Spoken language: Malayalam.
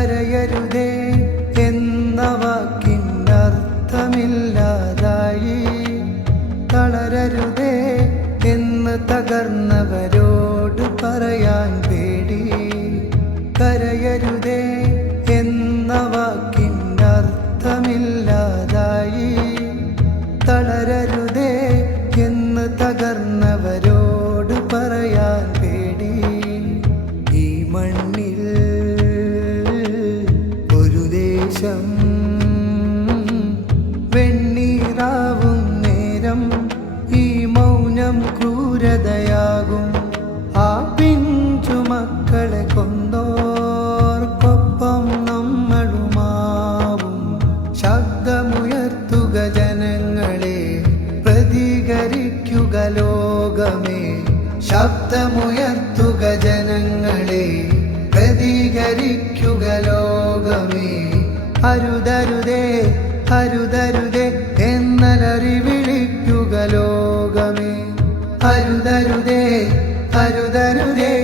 കരയരുതേ എന്ന വാക്കിനർത്ഥമില്ലാതായി. തളരരുതേ എന്ന് തകർന്നവരോട് പറയാൻ പേടി. കരയരുതേ എന്ന വാക്കിനർത്ഥമില്ലാതായി. തളരരുതേ എന്ന് തകർന്നവരോട് പറയാൻ പേടി. ഈ മണ്ണിൽ ഒരു ദേശം വെണ്ണീറാവും നേരം ഈ മൗനം ക്രൂരതയാകും. ആ പിഞ്ചു മക്കളെ കൊന്നോർക്കൊപ്പം നമ്മളുമാവും. ശബ്ദമുയർത്തുക ജനങ്ങളെ, പ്രതികരിക്കുക ലോകമേ. ശബ്ദമുയർത്തുക ജനങ്ങളെ, പ്രതികരിക്കുക ലോകമേ. അരുതരുതേ അരുതരുതേ എന്നലറി വിളിക്കുക ലോകമേ. അരുതരുതേ അരുതരുതേ